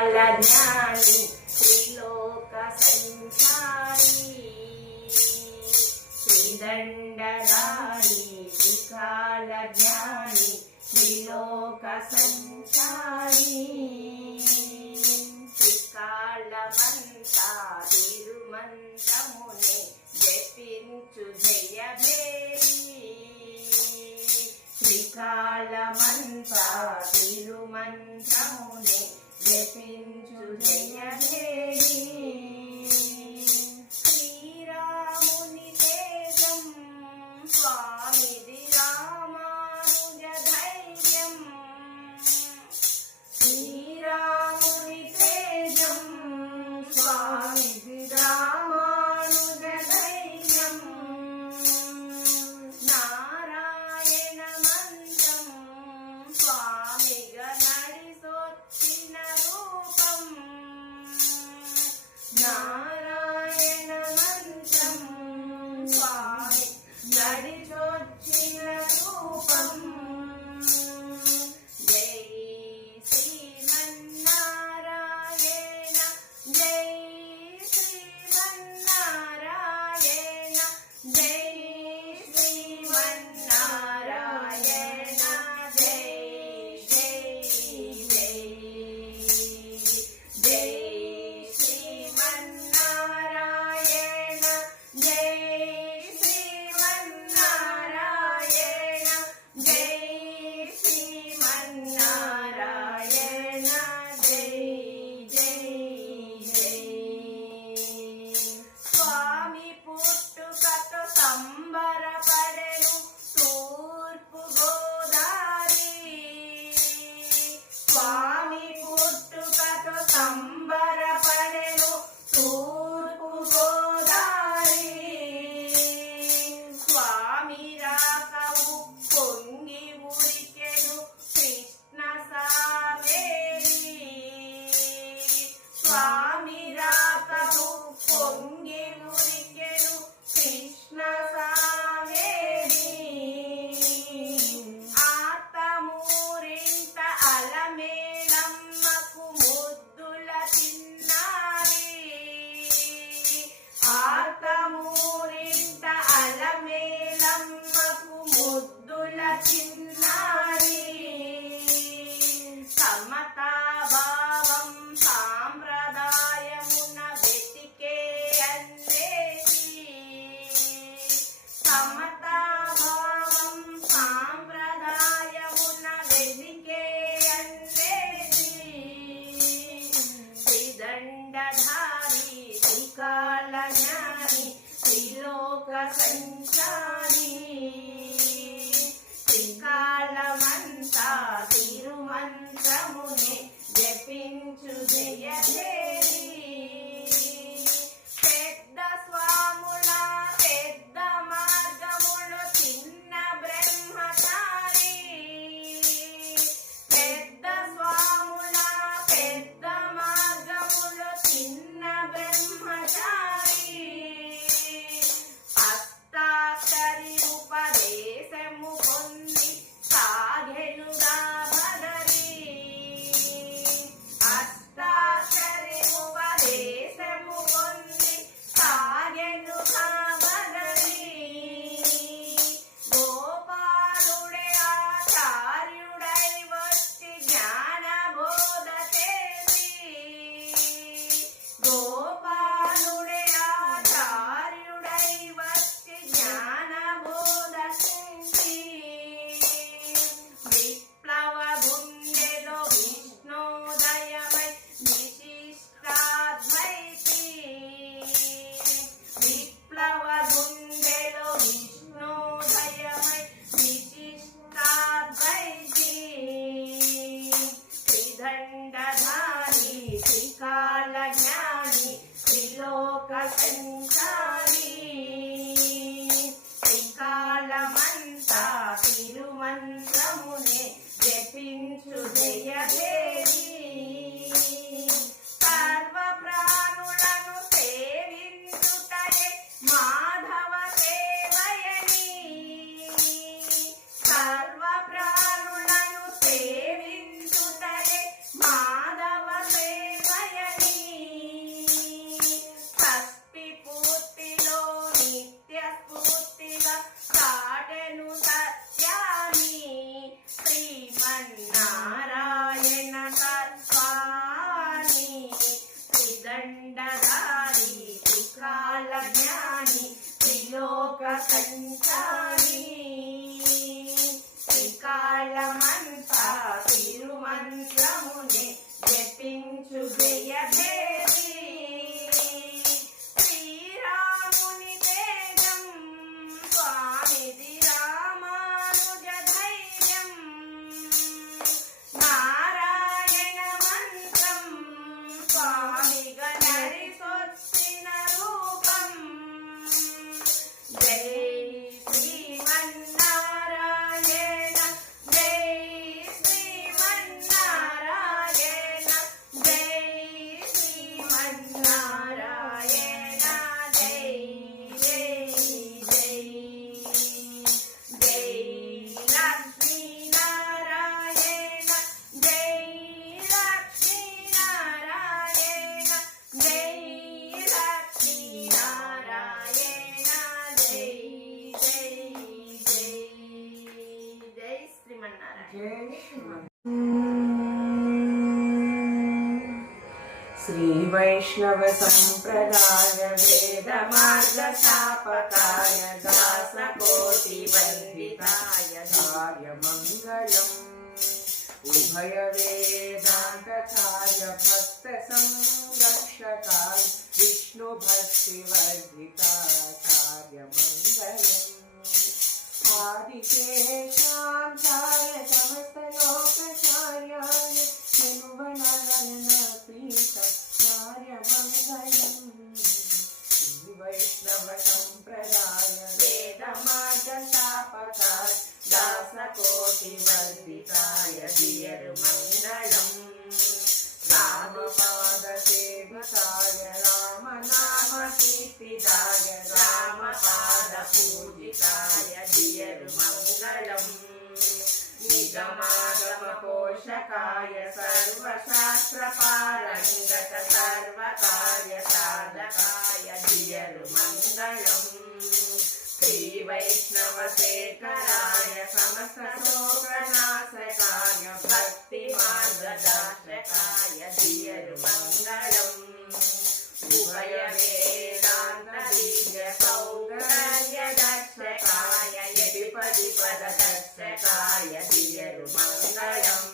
ज्ञानी त्रिलोक संचारी श्रीदंडधारी त्रिकाल ज्ञानी त्रिलोक संचारी त्रिकालमंता तिरुमंत्रमुने जपिंचु जयभेरी त्रिकालमंता तिरुमंत्रमुने जपिंचु जयभेरी श्रीरामुनि तेजं स्वामिदि रामानुज धैर्यं श्रीरामुनि तेजं स्वामिदि रामानुज धैर्यं नारायण मंत्रं स्वामिगा नडिसोच्चिन रूपं नारायण मंत्रं स्वामी नडिसोच्चिन रूपं जय श्रीमन्नारायण जय श्रीमन्नारायण जय श्रीमन्नारायण जय जय जय जय श्रीमन्नारायण जय श्रीमन्नारायण जय श्रीमन्नारायण जय जय जय स्वामी पुट्टुकतो संबरपडेनु तूर्पु गोदावरी स्वामी पुट्टुकतो संबरपडेनु तूर्पु गोदावरी स्वामी राकవు పొంగి ఉరికెను కృష్ణ సావేరి స్వామి రాకవు పొంగి ఉరికెను కృష్ణ సావేరి ఆతమూరింట అలమేలమ్మకు ముద్దుల చిన్నారి ఆతమూరింట అలమేలమ్మకు ముద్దుల చిన్నారి సమతా భావం సాంప్రదాయమున వెతికే అన్వేషి సమతా భావం సాంప్రదాయమున వెతికే అన్వేషి శ్రీదండధారి త్రికాల జ్ఞాని త్రిలోక సంచారి త్రికాలమంతా తిరుమంత్రమునే జపించు జయభేరి పెద్ద స్వాముల పెద్ద మార్గములు చిన్న బ్రహ్మచారి పెద్ద స్వాముల పెద్ద మార్గములు చిన్న బ్రహ్మచారి అష్టాక్షరి ఉపదేశము పొంది సాగెనుగా భగరి అష్టాక్షరి ఉపదేశము పొంది సాగెనుగా భగరి గోపాలుడే ఆచార్యుడై వచ్చి జ్ఞాన బోధ చేసి గోపాలుడే ఆచార్యుడై వచ్చి జ్ఞాన బోధ చేసి విప్లవ గుండెలో విష్ణోదయమై విశిష్టాద్వైతి విప్లవ గుండెలో విష్ణోదయమై విశిష్టాద్వైతి త్రిదండధారి త్రికాల జ్ఞాని త్రిలోక సంచారి త్రికాలమంతా తిరుమంత్రమునే జపించు జయభేరి సర్వ ప్రాణులను సేవించుటయే మాధవ సేవయని సర్వ ప్రాణులను సేవించుటయే మాధవ సేవ లోక సంచారి త్రికాలమంతా తిరుమంత్రముని జపించు జయభేరి శ్రీరాముని తేజం స్వామిది రామానుజ ధైర్యం నారాయణ మంత్రం స్వామిగా నరిసొచ్చిన రూపం జై శ్రీమన్నారాయణ జై శ్రీమన్నారాయణ జై శ్రీమన్నారాయణ జై జై జై జై లక్ష్మీనారాయణ జై లక్ష్మీనారాయణ జై లక్ష్మీనారాయణ జై జై జై జై శ్రీమన్నారాయణ श्री वैष्णव संप्रदाय वेद मार्ग स्थापकाय दास कोटि वंदिताय कार्य मंगलम् उभय वेदांतकाय भक्त संरक्षकाय विष्णु भक्ति वर्धिताय कार्य मंगलम् आदिशेषांताय समस्त लोकचार्याय तिरुवनयन प्रीत कार्य मंगलम् श्री वैष्णव संप्रदाय वेद मार्ग स्थापकाय दास कोटि वर्धिताय दियर मंगलम् रामपाद सेविताय राम नाम कीर्तिदाय रामपाद पूजिताय दियर मंगलम् निगमागम पोषकाय सर्वशास्त्र पारंगत सर्वकार्य साधकाय दियर मंगलम् श्री वैष्णव शेखराय समस्त शोकनाशकाय भक्ति मार्गदर्शकाय दियर मंगलम् उभय वेदांत दिव्य सौंदर्य दर्शकाय यतिपति पद दर्शकाय दियर मंगलम्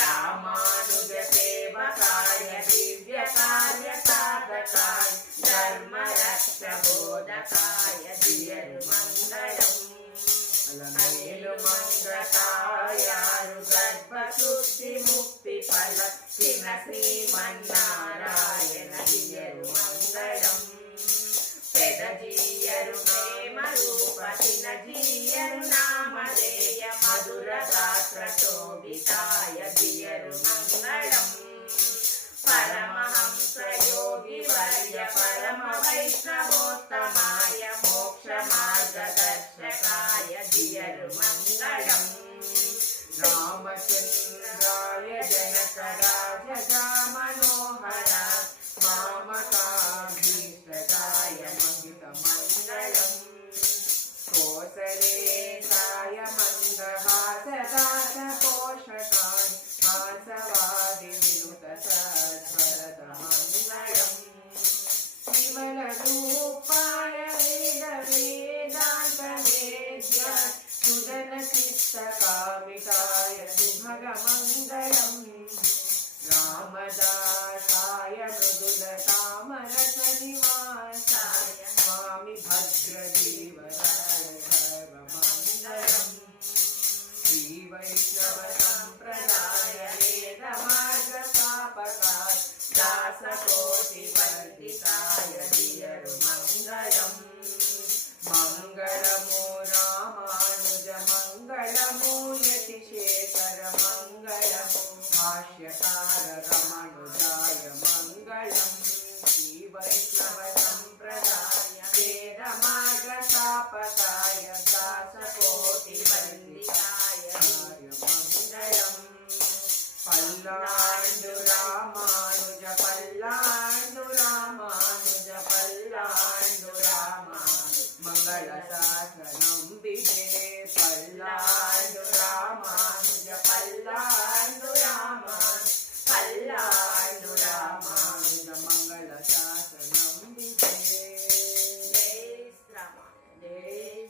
रामानुज सेवकाय दिव्य कार्य साधकाय धर्म रक्ष बोधकाय दियर मंगलम् अनिल मंगताय गर्भ शुद्धि मुक्ति फल श्रीन श्रीमन्नारायण दियर मंगलम् पेद जीयरु प्रेम रूप तिन जीयरु नामधेय मधुर गात्र शोभिताय दियर मंगलम् परमहंस योगी वर्य परम वैष्णवोत्तमाय मोक्ष मार्गदर्शकाय दियर मंगलम् रामचन्द्राय जनक राजा मनोहराय मामकाभीष्टदाय महित मंगलम् कोसलेशाय मन्दहासदास पोषकाय हासवादि विनुत सद्भरत मंगलम् विमल रूपाय वेद वेदांत वेद्याय सुदन चित्त कामिताय सुभग मंगलम् रामदासाय मृदुल तामरस निवासाय स्वामी भद्रदेवराय सर्वमंगलम् श्री वैष्णव संप्रदाय वेद मार्ग स्थापकाय दास कोटि वर्धिताय दियर मंगलम् मंगलमो रामानुज मंगलमो यतिशेखर मंगलमो भाष्यकार रमणुजाय मंगलम् श्री वैष्णव संप्रदाय वेद मार्ग स्थापकाय दास कोटि वंदिताय कार्य मंगलम् पल्लांडु रामानुज पल्लांडु रामानुज पल्लांडु रामानुज मंगल